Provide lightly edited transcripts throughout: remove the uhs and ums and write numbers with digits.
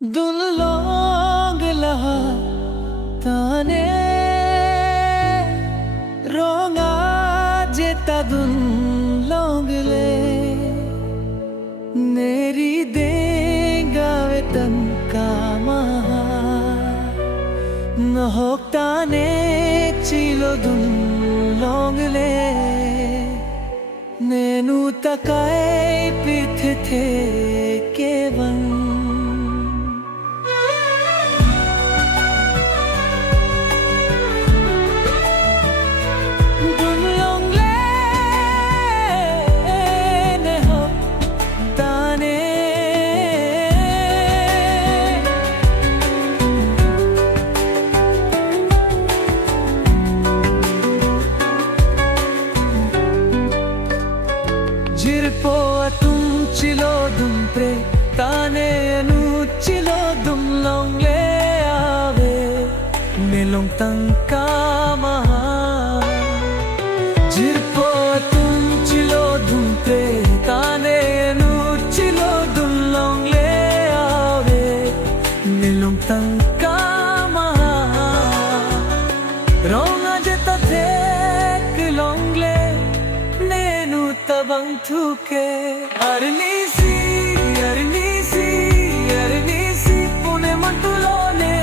দুললংলা তানে রঙা যেতা দুললংলে নেরি দেগাवे तंका महा নহক তানে চিলো দুললংলে নেনু তাকাই পিথে কেवन Jirpo atum chilo dum pre tane anu chilo dum long le ave melong tangka maha Jirpo atum chilo dum pre tane anu chilo dum long le ave melong tangka maha ronga jeta thek long le nenu tabang thuke arnisi pune mantulone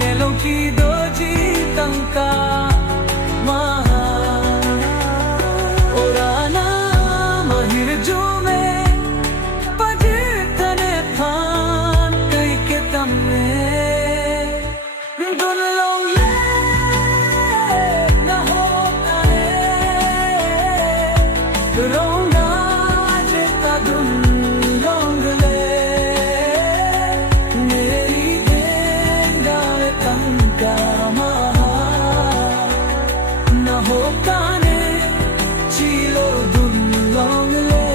nelong ki doji tangka maha orana mahir jume pajitane phan kai ke tamne dunlong le na ho ane ronga jeta dunlongle neri dengawe tangka maha na ho kane chilo dunlongle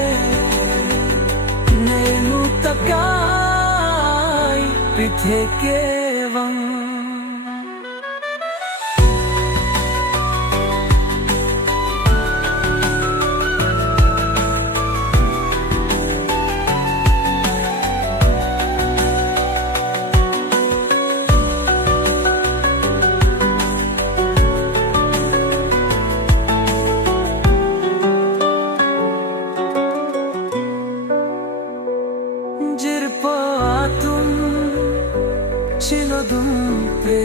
nenu takai pithe kevan Jirpo atum chilo dum pre